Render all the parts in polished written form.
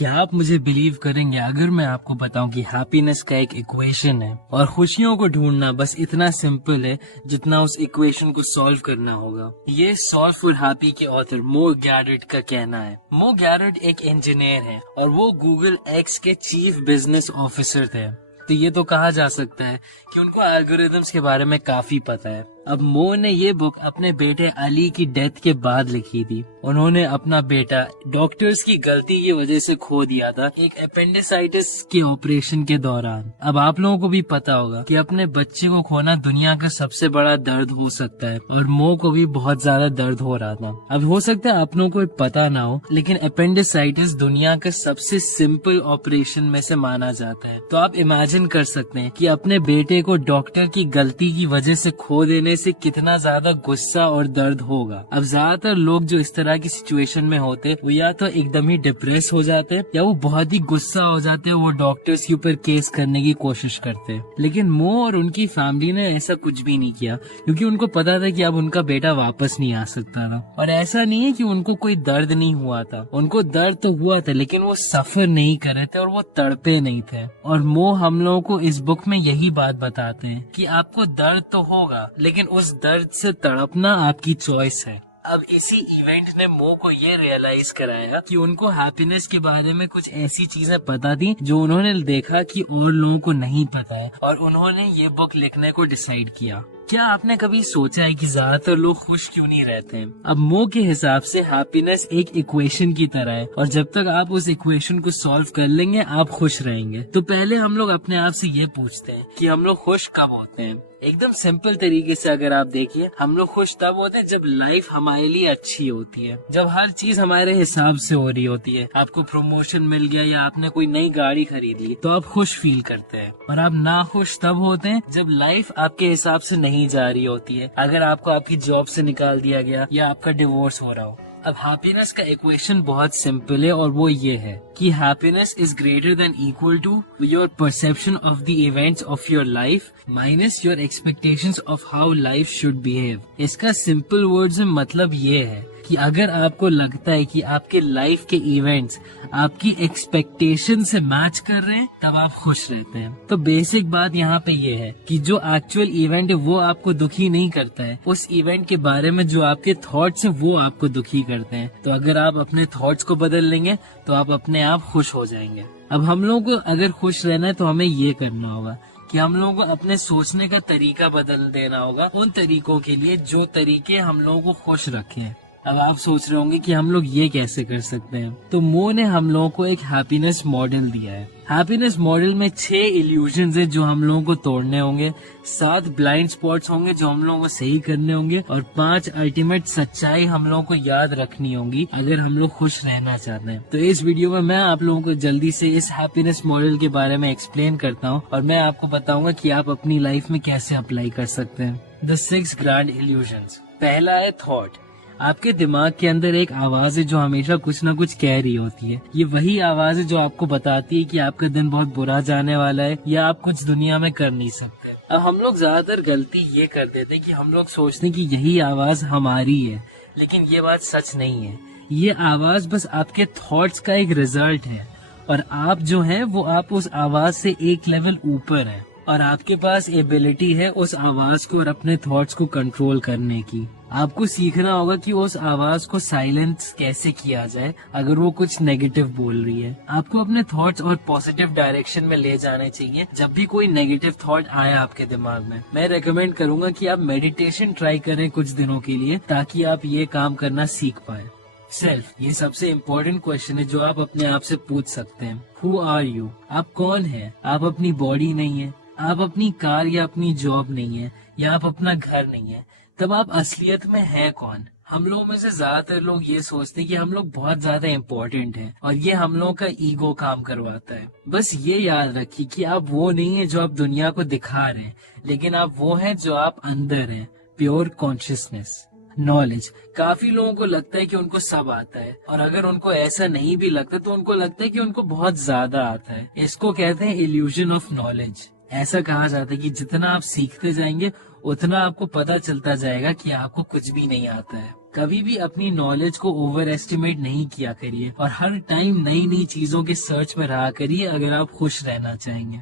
क्या आप मुझे बिलीव करेंगे अगर मैं आपको बताऊं कि हैप्पीनेस का एक इक्वेशन है और खुशियों को ढूंढना बस इतना सिंपल है जितना उस इक्वेशन को सॉल्व करना होगा। ये सॉल्व फॉर हैप्पी के ऑथर मो गैरेट का कहना है। मो गैरेट एक इंजीनियर है और वो गूगल एक्स के चीफ बिजनेस ऑफिसर थे। तो ये तो कहा जा सकता है कि उनको एल्गोरिथम्स के बारे में काफी पता है। अब मो ने ये बुक अपने बेटे अली की डेथ के बाद लिखी थी। उन्होंने अपना बेटा डॉक्टर्स की गलती की वजह से खो दिया था एक अपेंडिसाइटिस के ऑपरेशन के दौरान। अब आप लोगों को भी पता होगा कि अपने बच्चे को खोना दुनिया का सबसे बड़ा दर्द हो सकता है और मो को भी बहुत ज्यादा दर्द हो रहा था। अब हो सकता है आप लोगों को पता ना हो, लेकिन अपेंडिसाइटिस दुनिया का सबसे सिंपल ऑपरेशन में से माना जाता है। तो आप इमेजिन कर सकते हैं कि अपने बेटे को डॉक्टर की गलती की वजह से खो देने से कितना ज्यादा गुस्सा और दर्द होगा। अब ज्यादातर लोग जो इस तरह की सिचुएशन में होते वो या तो एकदम ही डिप्रेस हो जाते या वो बहुत ही गुस्सा हो जाते, वो डॉक्टर्स के ऊपर केस करने की कोशिश करते। लेकिन मो और उनकी फैमिली ने ऐसा कुछ भी नहीं किया क्योंकि उनको पता था कि अब उनका बेटा वापस नहीं आ सकता था। और ऐसा नहीं है कि उनको कोई दर्द नहीं हुआ था, उनको दर्द तो हुआ था, लेकिन वो सफर नहीं कर रहे थे और वो तड़पे नहीं थे। और मो हम लोगों को इस बुक में यही बात बताते हैं कि आपको दर्द तो होगा, लेकिन उस दर्द से तड़पना आपकी चॉइस है। अब इसी इवेंट ने मो को ये रियलाइज कराया कि उनको हैप्पीनेस के बारे में कुछ ऐसी चीजें पता थी जो उन्होंने देखा कि और लोगों को नहीं पता है, और उन्होंने ये बुक लिखने को डिसाइड किया। क्या आपने कभी सोचा है कि ज्यादातर लोग खुश क्यों नहीं रहते हैं? अब मो के हिसाब से हैप्पीनेस एक इक्वेशन की तरह है और जब तक आप उस इक्वेशन को सॉल्व कर लेंगे आप खुश रहेंगे। तो पहले हम लोग अपने आप से ये पूछते हैं कि हम लोग खुश कब होते हैं। एकदम सिंपल तरीके से अगर आप देखिए, हम लोग खुश तब होते हैं जब लाइफ हमारे लिए अच्छी होती है, जब हर चीज हमारे हिसाब से हो रही होती है। आपको प्रमोशन मिल गया या आपने कोई नई गाड़ी खरीद ली तो आप खुश फील करते हैं। और आप ना खुश तब होते हैं जब लाइफ आपके हिसाब से नहीं जा रही होती है, अगर आपको आपकी जॉब से निकाल दिया गया या आपका डिवोर्स हो रहा हो। अब हैप्पीनेस का इक्वेशन बहुत सिंपल है और वो ये है कि happiness is greater than equal to your perception of the events of your life minus your expectations of how life should behave. इसका सिंपल वर्ड्स में मतलब ये है कि अगर आपको लगता है कि आपके लाइफ के इवेंट्स आपकी एक्सपेक्टेशन से मैच कर रहे हैं तब आप खुश रहते हैं। तो बेसिक बात यहाँ पे ये है कि जो एक्चुअल इवेंट है वो आपको दुखी नहीं करता है, उस इवेंट के बारे में जो आपके थॉट्स हैं वो आपको दुखी करते हैं। तो अगर आप अपने थॉट्स को बदल लेंगे तो आप अपने आप खुश हो जाएंगे। अब हम लोगों को अगर खुश रहना है तो हमें ये करना होगा कि हम लोगों को अपने सोचने का तरीका बदल देना होगा उन तरीकों के लिए जो तरीके हम लोगों को खुश रखें। अब आप सोच रहे होंगे कि हम लोग ये कैसे कर सकते हैं। तो मो ने हम लोगों को एक हैप्पीनेस मॉडल दिया है। हैप्पीनेस मॉडल में 6 इल्यूजन्स हैं जो हम लोगों को तोड़ने होंगे, 7 ब्लाइंड स्पॉट्स होंगे जो हम लोगों को सही करने होंगे और 5 अल्टीमेट सच्चाई हम लोगों को याद रखनी होंगी अगर हम लोग खुश रहना चाहते हैं। तो इस वीडियो में मैं आप लोगों को जल्दी से इस हैप्पीनेस मॉडल के बारे में एक्सप्लेन करता हूँ और मैं आपको बताऊंगा कि आप अपनी लाइफ में कैसे अप्लाई कर सकते हैं। The 6 grand illusions. पहला है थॉट। आपके दिमाग के अंदर एक आवाज है जो हमेशा कुछ ना कुछ कह रही होती है। ये वही आवाज है जो आपको बताती है कि आपका दिन बहुत बुरा जाने वाला है या आप कुछ दुनिया में कर नहीं सकते। अब हम लोग ज्यादातर गलती ये कर देते हैं कि हम लोग सोचते हैं कि यही आवाज हमारी है, लेकिन ये बात सच नहीं है। ये आवाज बस आपके थॉट्स का एक रिजल्ट है और आप जो है वो आप उस आवाज से एक लेवल ऊपर है और आपके पास एबिलिटी है उस आवाज को और अपने थॉट्स को कंट्रोल करने की। आपको सीखना होगा कि उस आवाज को साइलेंस कैसे किया जाए अगर वो कुछ नेगेटिव बोल रही है। आपको अपने थॉट्स और पॉजिटिव डायरेक्शन में ले जाने चाहिए। जब भी कोई नेगेटिव थॉट आए आपके दिमाग में, मैं रेकमेंड करूंगा कि आप मेडिटेशन ट्राई करें कुछ दिनों के लिए ताकि आप ये काम करना सीख पाए। सेल्फ, ये सबसे इम्पोर्टेंट क्वेश्चन है जो आप अपने आप से पूछ सकते हैं। Who are you? आप कौन है? आप अपनी बॉडी नहीं है, आप अपनी कार या अपनी जॉब नहीं है, या आप अपना घर नहीं है, तब आप असलियत में हैं कौन? हम लोगों में से ज्यादातर लोग ये सोचते हैं कि हम लोग बहुत ज्यादा इम्पोर्टेंट हैं और ये हम लोगों का ईगो काम करवाता है। बस ये याद रखिए कि आप वो नहीं है जो आप दुनिया को दिखा रहे हैं, लेकिन आप वो हैं जो आप अंदर हैं। Pure consciousness. नॉलेज। काफी लोगों को लगता है कि उनको सब आता है और अगर उनको ऐसा नहीं भी लगता तो उनको लगता है कि उनको बहुत ज्यादा आता है। इसको कहते हैं इल्यूजन ऑफ नॉलेज। ऐसा कहा जाता है कि जितना आप सीखते जाएंगे उतना आपको पता चलता जाएगा कि आपको कुछ भी नहीं आता है। कभी भी अपनी नॉलेज को ओवर एस्टिमेट नहीं किया करिए और हर टाइम नई नई चीजों के सर्च में रहा करिए अगर आप खुश रहना चाहेंगे।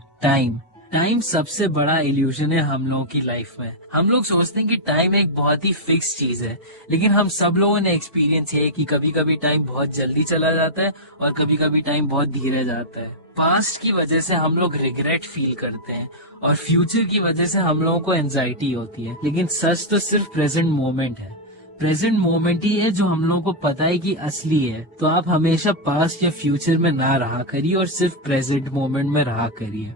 टाइम सबसे बड़ा इल्यूजन है हम लोगों की लाइफ में। हम लोग सोचते हैं कि टाइम एक बहुत ही फिक्स चीज है, लेकिन हम सब लोगों ने एक्सपीरियंस है कि कभी कभी टाइम बहुत जल्दी चला जाता है और कभी कभी टाइम बहुत धीरे जाता है। पास्ट की वजह से हम लोग रिग्रेट फील करते हैं और फ्यूचर की वजह से हम लोगों को एंजाइटी होती है, लेकिन सच तो सिर्फ प्रेजेंट मोमेंट है। प्रेजेंट मोमेंट ही है जो हम लोगों को पता है कि असली है। तो आप हमेशा पास्ट या फ्यूचर में ना रहा करिए और सिर्फ प्रेजेंट मोमेंट में रहा करिए।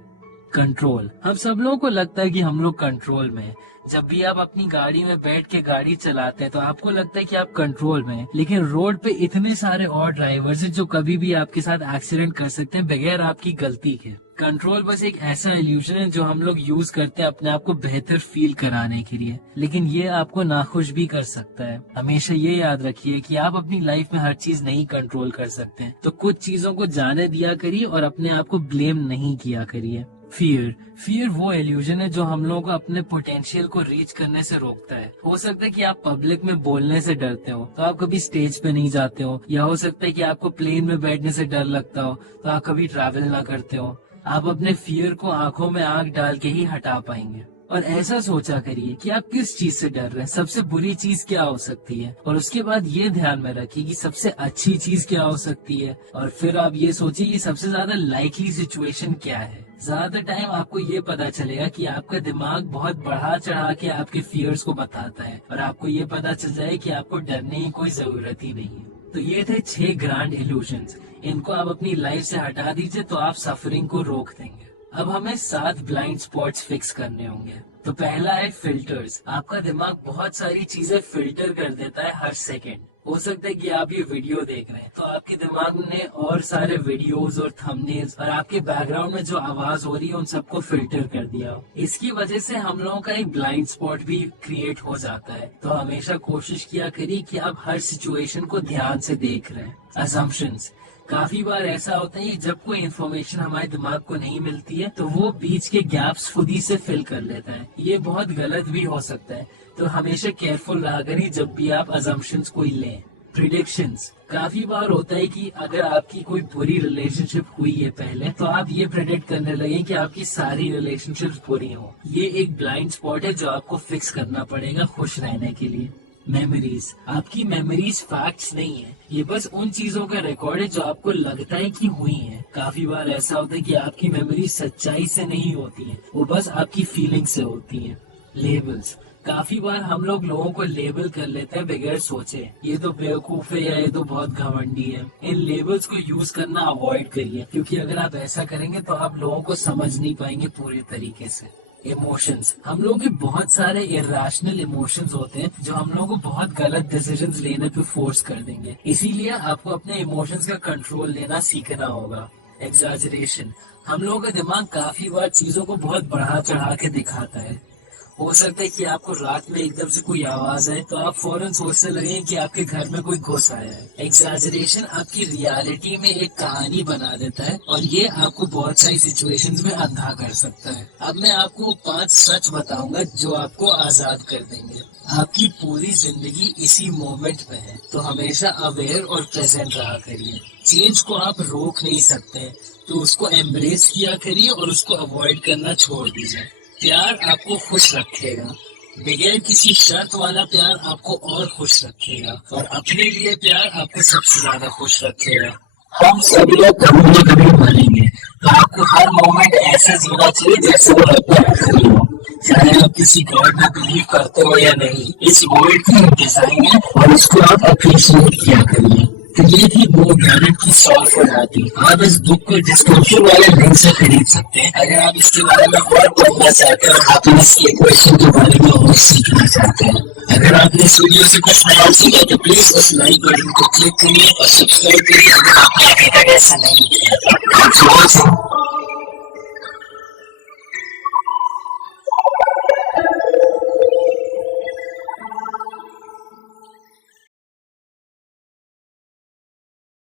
कंट्रोल, हम सब लोगों को लगता है कि हम लोग कंट्रोल में हैं। जब भी आप अपनी गाड़ी में बैठ के गाड़ी चलाते हैं तो आपको लगता है कि आप कंट्रोल में हैं, लेकिन रोड पे इतने सारे और ड्राइवर्स हैं जो कभी भी आपके साथ एक्सीडेंट कर सकते हैं बगैर आपकी गलती के। कंट्रोल बस एक ऐसा इल्यूजन है जो हम लोग यूज करते हैं अपने आप को बेहतर फील कराने के लिए, लेकिन ये आपको नाखुश भी कर सकता है। हमेशा ये याद रखिए कि आप अपनी लाइफ में हर चीज नहीं कंट्रोल कर सकते, तो कुछ चीजों को जाने दिया करिए और अपने आप को ब्लेम नहीं किया करिए। फियर वो इल्यूजन है जो हम लोगों को अपने पोटेंशियल को रीच करने से रोकता है। हो सकता है कि आप पब्लिक में बोलने से डरते हो तो आप कभी स्टेज पे नहीं जाते हो, या हो सकता है कि आपको प्लेन में बैठने से डर लगता हो तो आप कभी ट्रैवल ना करते हो। आप अपने फियर को आंखों में आंख डाल के ही हटा पाएंगे और ऐसा सोचा करिए कि आप किस चीज से डर रहे हैं, सबसे बुरी चीज क्या हो सकती है, और उसके बाद ये ध्यान में रखिए कि सबसे अच्छी चीज क्या हो सकती है, और फिर आप ये सोचिए कि सबसे ज्यादा लाइकली सिचुएशन क्या है। ज्यादातर टाइम आपको ये पता चलेगा कि आपका दिमाग बहुत बढ़ा चढ़ा के आपके फियर्स को बताता है और आपको ये पता चल जाए कि आपको डरने की कोई जरूरत ही नहीं है। तो ये थे 6 ग्रैंड इल्यूजन्स। इनको आप अपनी लाइफ से हटा दीजिए तो आप सफरिंग को रोक देंगे। अब हमें 7 ब्लाइंड स्पॉट्स फिक्स करने होंगे। तो पहला है फिल्टर्स। आपका दिमाग बहुत सारी चीजें फिल्टर कर देता है हर सेकेंड। हो सकता है कि आप ये वीडियो देख रहे हैं तो आपके दिमाग ने और सारे वीडियोस और थंबनेल्स और आपके बैकग्राउंड में जो आवाज हो रही है उन सबको फिल्टर कर दिया। इसकी वजह से हम लोगों का एक ब्लाइंड स्पॉट भी क्रिएट हो जाता है। तो हमेशा कोशिश किया करिए कि आप हर सिचुएशन को ध्यान से देख रहे हैं। असम्पशंस, काफी बार ऐसा होता है कि जब कोई इन्फॉर्मेशन हमारे दिमाग को नहीं मिलती है तो वो बीच के गैप्स खुद ही से फिल कर लेता है। ये बहुत गलत भी हो सकता है, तो हमेशा केयरफुल रहा करिए जब भी आप असम्पशंस कोई लें। प्रिडिक्शंस, काफी बार होता है कि अगर आपकी कोई बुरी रिलेशनशिप हुई है पहले तो आप ये प्रेडिक्ट करने लगे कि आपकी सारी रिलेशनशिप्स बुरी हो। ये एक ब्लाइंड स्पॉट है जो आपको फिक्स करना पड़ेगा खुश रहने के लिए। मेमोरीज, आपकी मेमोरीज फैक्ट्स नहीं है, ये बस उन चीजों का रिकॉर्ड है जो आपको लगता है कि हुई है। काफी बार ऐसा होता है कि आपकी मेमोरी सच्चाई से नहीं होती है, वो बस आपकी फीलिंग से होती है। लेबल्स, काफी बार हम लोग लोगों को लेबल कर लेते हैं बगैर सोचे, ये तो बेवकूफ है या ये तो बहुत घमंडी है। इन लेबल्स को यूज करना अवॉइड करिए, क्योंकि अगर आप ऐसा करेंगे तो आप लोगों को समझ नहीं पाएंगे पूरी तरीके से। इमोशंस, हम लोगों के बहुत सारे इरेशनल इमोशंस होते हैं जो हम लोगों को बहुत गलत डिसीजंस लेने पे फोर्स कर देंगे, इसीलिए आपको अपने इमोशंस का कंट्रोल लेना सीखना होगा। एग्जैजरेशन, हम लोगों का दिमाग काफी बार चीजों को बहुत बढ़ा चढ़ा के दिखाता है। हो सकता है कि आपको रात में एकदम से कोई आवाज आए तो आप फौरन सोचने लगे कि आपके घर में कोई घुस आया है। एग्जैजरेशन आपकी रियलिटी में एक कहानी बना देता है और ये आपको बहुत सारी सिचुएशंस में अंधा कर सकता है। अब मैं आपको 5 सच बताऊंगा जो आपको आजाद कर देंगे। आपकी पूरी जिंदगी इसी मोमेंट में है, तो हमेशा अवेयर और प्रेजेंट रहा करिए। चेंज को आप रोक नहीं सकते, तो उसको एम्ब्रेस किया करिए और उसको अवॉइड करना छोड़ दीजिए। प्यार आपको खुश रखेगा, बगैर किसी शर्त वाला प्यार आपको और खुश रखेगा, और अपने लिए प्यार आपको सबसे ज्यादा खुश रखेगा। हम सभी लोग कभी न कभी मरेंगे, तो आपको हर मोमेंट ऐसा जीना चाहिए जैसे वो आपका आखिरी हो। चाहे आप किसी गॉड में बिलीव करते हो या नहीं, इस वर्ल्ड की डिजाइन है और इसको आप अप्रिशिएट किया करिए। तो ये थी वो ज्ञान की सॉल्व हो जाती। आप इस बुक को डिस्क्रिप्शन वाले लिंक से खरीद सकते हैं अगर आप इसके बारे में और पढ़ना चाहते हैं और हैप्पीनेस की इक्वेशन के बारे में और सीखना चाहते हैं। अगर आपने इस वीडियो से कुछ नया सीखा तो प्लीज उस लाइक बटन को क्लिक करिए और सब्सक्राइब करिए अगर आपने अभी तक ऐसा नहीं किया।